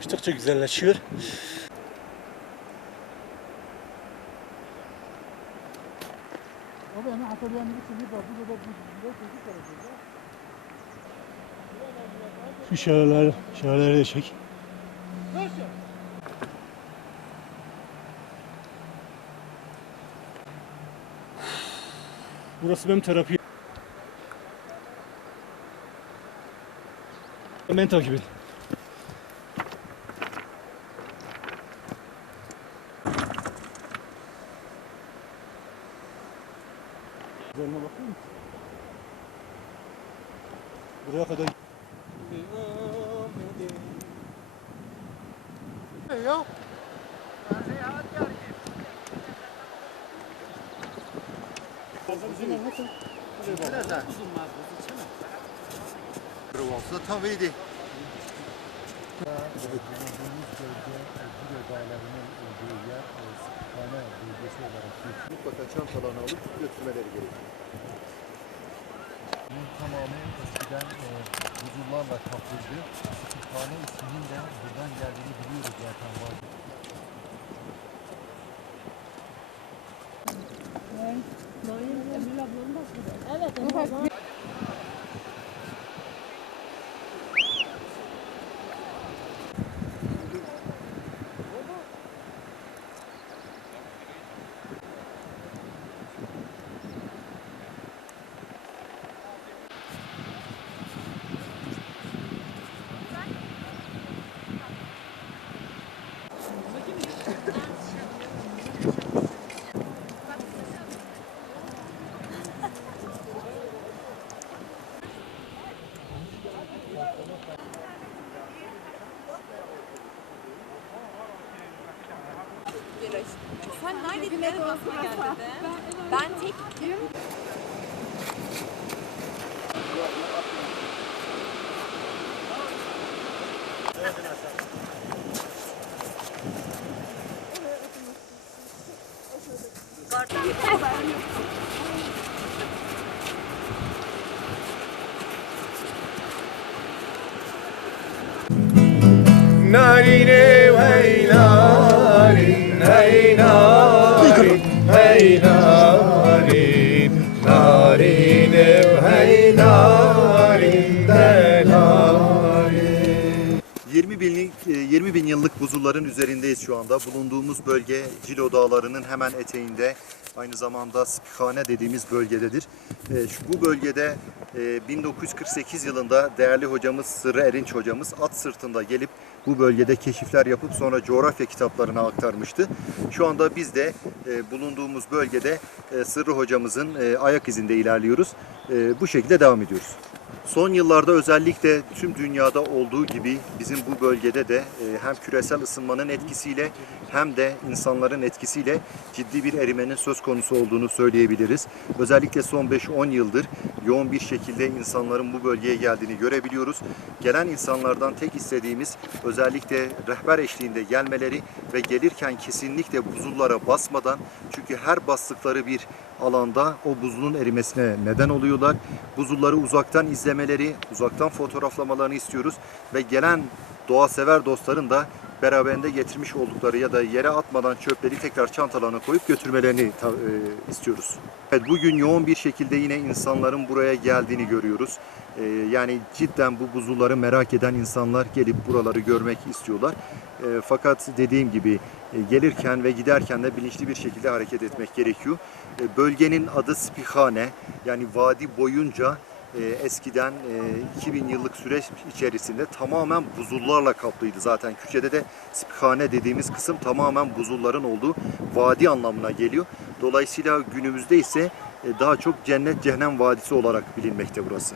Yaklaştıkça güzelleşiyor. Şu şelaleler, şelaleleri de çek. Burası benim terapi. Beni takip et. Üzerine bakıyor musun? Buraya kadar olsa tabii değil. Mutlaka çantalarını alıp götürmeleri gerekiyor. Bunun tamamı eskiden e, buzullarla kaplıydı. Kütüphane isminin de buradan geldiğini biliyoruz zaten. Var. Sen neredeydin? Benim aklıma geldi. Ben tek Narine 20 binlik 20 bin yıllık buzulların üzerindeyiz şu anda. Bulunduğumuz bölge Cilo Dağları'nın hemen eteğinde. Aynı zamanda Spikhane dediğimiz bölgededir. E, Bu bölgede e, 1948 yılında değerli hocamız Sırrı Erinç hocamız at sırtında gelip bu bölgede keşifler yapıp sonra coğrafya kitaplarına aktarmıştı. Şu anda biz de e, bulunduğumuz bölgede e, Sırrı hocamızın e, ayak izinde ilerliyoruz. E, bu şekilde devam ediyoruz. Son yıllarda özellikle tüm dünyada olduğu gibi bizim bu bölgede de e, hem küresel ısınmanın etkisiyle hem de insanların etkisiyle ciddi bir erimenin söz konusu olduğunu söyleyebiliriz. Özellikle son 5-10 yıldır yoğun bir şekilde insanların bu bölgeye geldiğini görebiliyoruz. Gelen insanlardan tek istediğimiz özellikle rehber eşliğinde gelmeleri ve gelirken kesinlikle buzullara basmadan çünkü her bastıkları bir alanda o buzulun erimesine neden oluyorlar. Buzulları uzaktan izlemeleri, uzaktan fotoğraflamalarını istiyoruz ve gelen doğa sever dostların da beraberinde getirmiş oldukları ya da yere atmadan çöpleri tekrar çantalarına koyup götürmelerini e, istiyoruz. Evet, bugün yoğun bir şekilde yine insanların buraya geldiğini görüyoruz. E, yani cidden bu buzulları merak eden insanlar gelip buraları görmek istiyorlar. E, fakat dediğim gibi gelirken ve giderken de bilinçli bir şekilde hareket etmek gerekiyor. Bölgenin adı Spihane yani vadi boyunca e, eskiden e, 2000 yıllık süreç içerisinde tamamen buzullarla kaplıydı zaten. Kürtçe'de de Spihane dediğimiz kısım tamamen buzulların olduğu vadi anlamına geliyor. Dolayısıyla günümüzde ise e, daha çok cennet cehennem vadisi olarak bilinmekte burası.